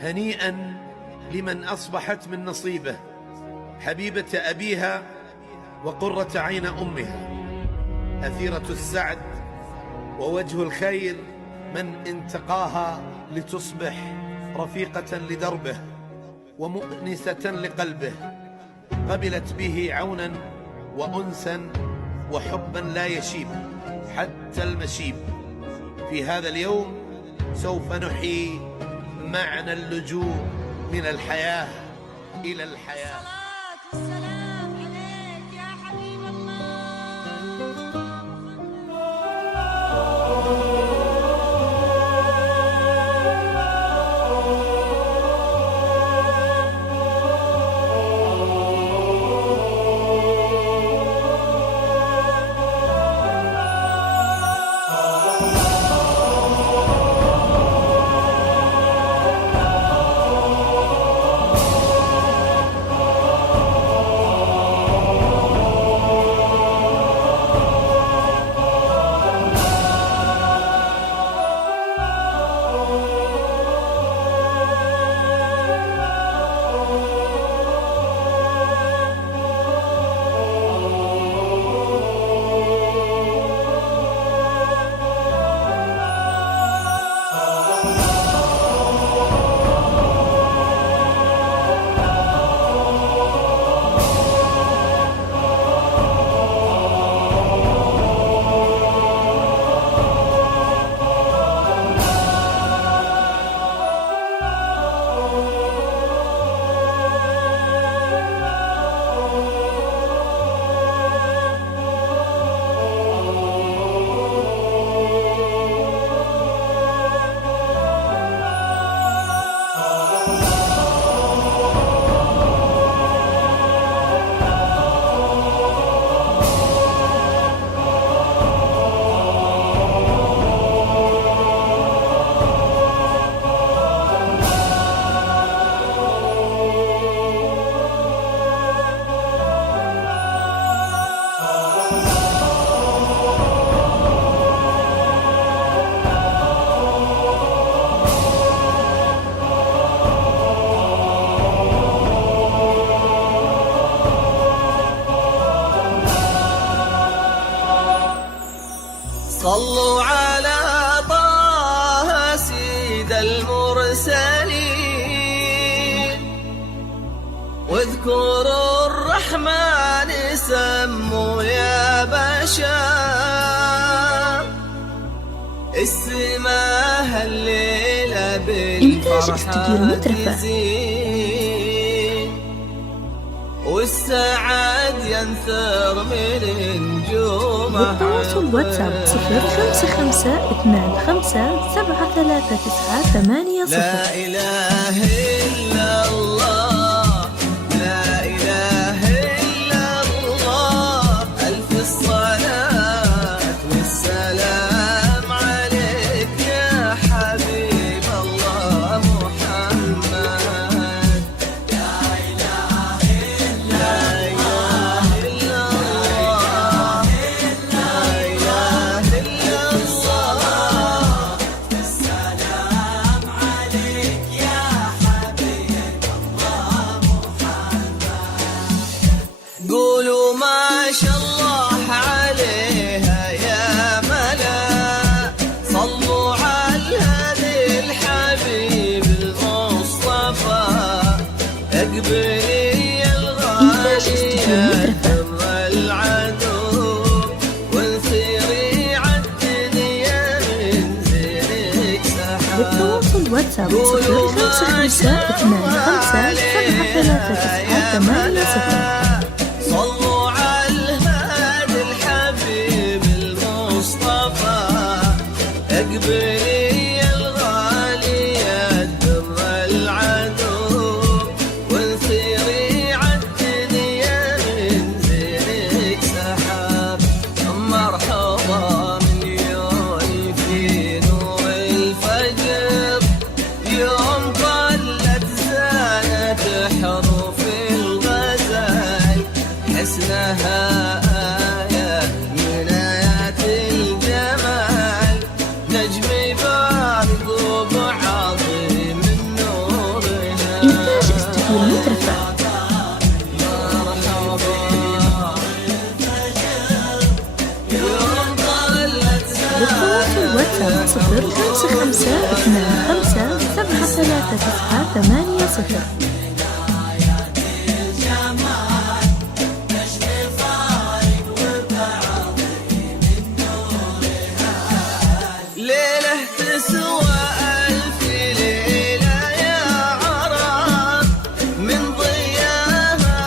هنيئا لمن أصبحت من نصيبه حبيبة أبيها وقرة عين أمها، أثيرة السعد ووجه الخير، من انتقاها لتصبح رفيقة لدربه ومؤنسة لقلبه، قبلت به عونا وأنسا وحبا لا يشيب حتى المشيب. في هذا اليوم سوف نحيي معنى اللجوء من الحياة إلى الحياة. الصلاة والسلام عليك يا حبيب الله. صلوا على طه سيد المرسلين، واذكروا الرحمن سموا يا بشر، السماء الليلة بالفرحة تزين، والسعد ينثر من نجومها. للتواصل واتساب 0525573980. لا إله إلا الله، لا إله إلا الله، ألف الصلاة والسلام عليك يا حبيب الله محمد. لا إله إلا الله، لا إله إلا الله، السلام عليك يا حبيب الله محمد. قولوا ما شاء الله عليها يا ملا، صلوا على الهادي الحبيب المصطفى، اقبلي الغالية در العدو، وانثري عالدنيا من زينك سحاب. للتواصل واتساب 0525573980. صلوا على الهادي الحبيب المصطفى، اقبلي الغالية در العدو، وانثري عالدنيا من زينك سحاب. مرحبا من يوم في نور الفجر، يوم طلت زانت حروف الغزل، حسنها آية من آيات الجمال، نجم 980. ليلة تسوى ألف ليلة يا عرب، من ضياها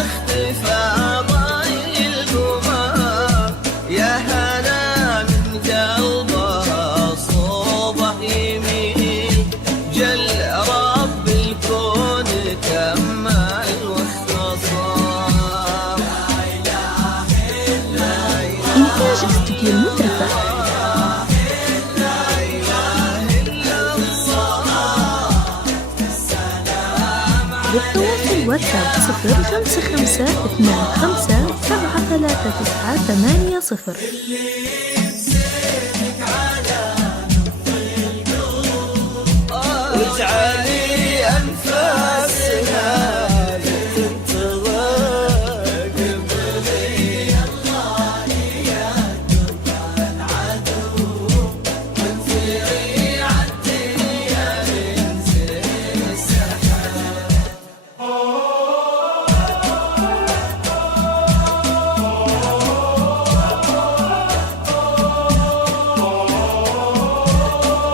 اختفى ضي القمر، يا هنا من قلبها صوبه يميل، جل رب الكون كمل واختصر. إنتاج استوديو المترفة. بالتواصل واتساب 05525739800. واجعلي أنفاسنا تنتظر قبلي، الله يا قلب العدو، من ذريع الدنيا ينزل السحاب.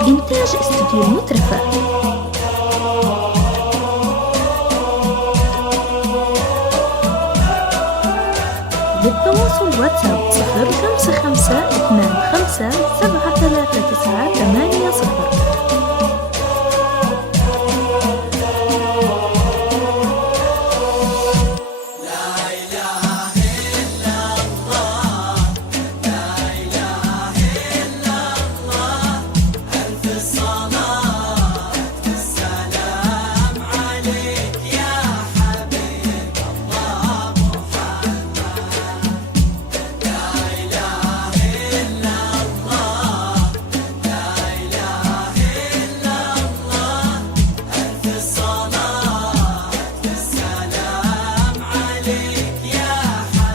إنتاج استوديو المترفة. بالتواصل واتساب 05525739800.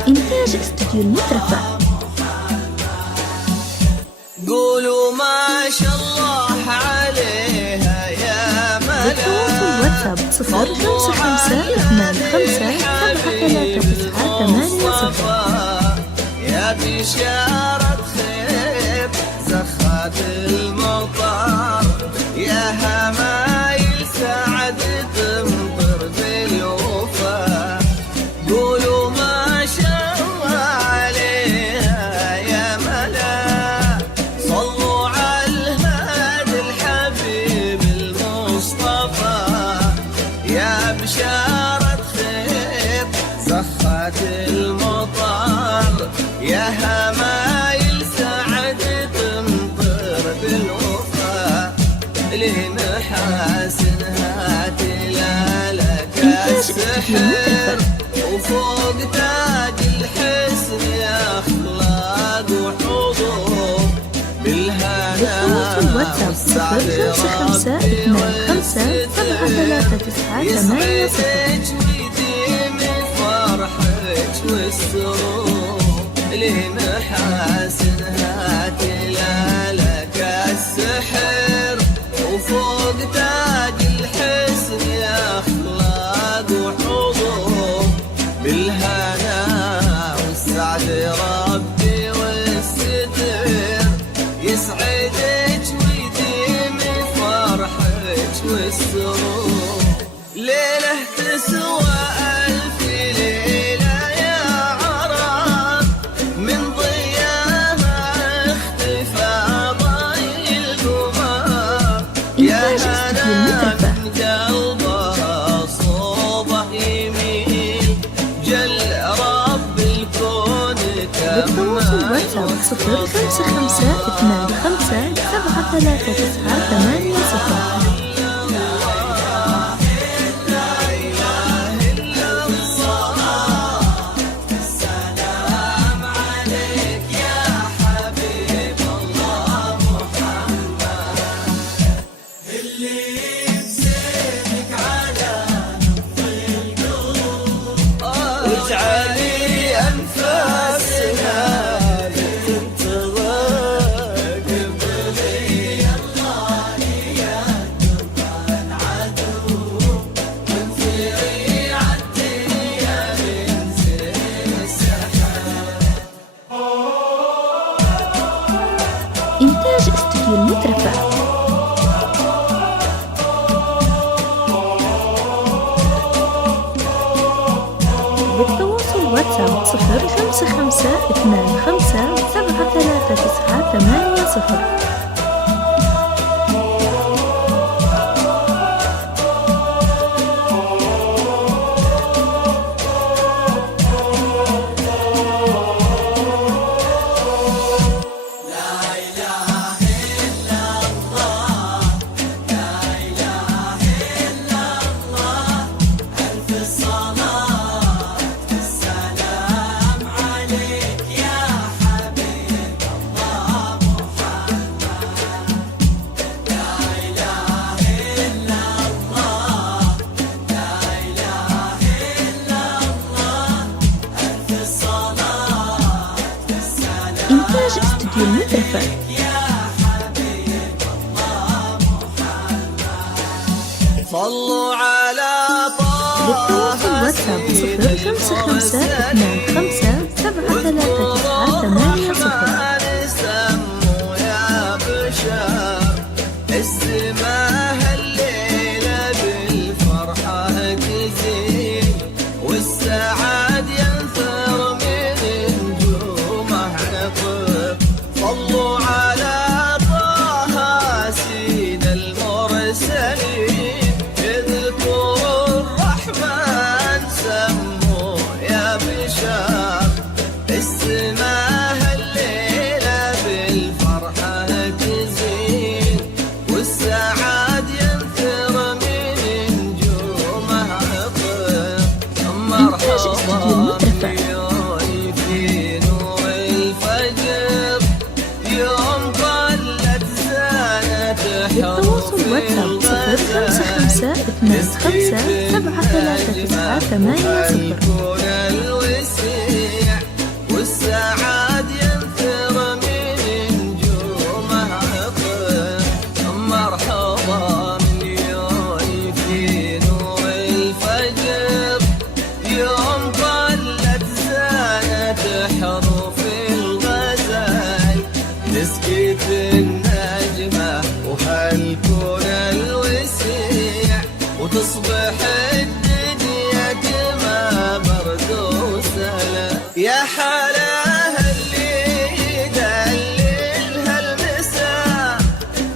إنتاج استوديو المترفة. قولوا ما شاء الله عليها يا بالتواصل ملا، واتساب 05525739800. يا بشارة خير زخات المطر، يا همايل سعد تمطر بالوفا، قولوا ما شاء الله عليها يا ملا، صلوا على الهادي الحبيب المصطفى، يا بشارة خير زخات المطر، يا همايل سعد تمطر بالوفا، لمحاسنها تلالك السحر، وفوق تاج الحسن يا اخلاق وحضور، بالهنا بالتواصل واتساب 05525739800. يسعدك ويديم فرحك والسرور، لمحاسنها تلالك السحر، وفوق تاج الحسن يا اخلاق وحضور، بالهنا والسعد ربي والستر، يسعدك ويديم فرحك والسرور. ليلة تسوى ألف ليلة يا عرب، من ضياها اختفى ضي القمر، يا إنتاج استوديو هنا المترفة. من قلبها صوبه يميل، جل رب الكون بالتواصل كمل واتساب 05525739800. واجعلي أنفاسنا تنتظر قبلي، الله المترفة. للتواصل واتساب 05525739980. إنتاج استوديو المترفة. صلوا على طه للتواصل واتساب 05525739980. سموا يا بشر السماء الليلة بالفرحة تزين والسعاد ينثر من نجومه عطر. صلوا على طه سيد المرسلين اذكروا الرحمن سموا يا بشر السماء الليلة بالفرحة تزين والسعاد ينثر من نجومه عطر. مرحبا بيومي في نور الفجر يوم طلت زانت للتواصل واتساب 05525739980. يكون الوسيع والسعاد ينثر من نجومه عطر. مرحبا مليون في نور الفجر يوم طلت زانت حروف الغزال تسكت النجمة وهالكون الوسيع وتصبح الدنيا كما برد وسلام. يا حلاها اللي يدللها المساء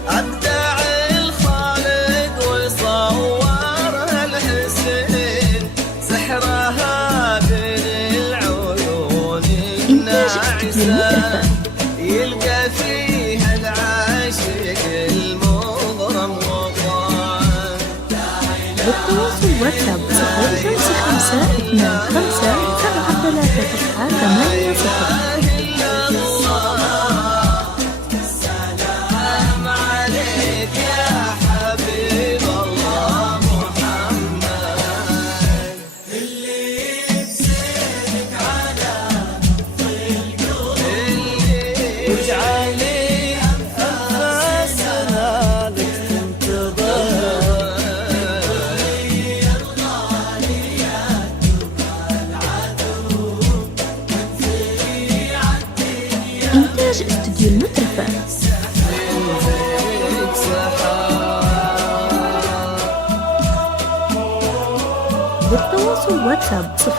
أبدع الخالق وصورها الحسين سحرها بين العيون الناعسة يلقى فيها العاشق المغرم وطان. للتواصل واتساب 05525739980. السلام عليك يا حبيب الله محمد اللي يمسك على واجعلي أنفاسنا لك تنتظر. إنتاج استوديو المترفة. للتواصل واتساب 05525739980.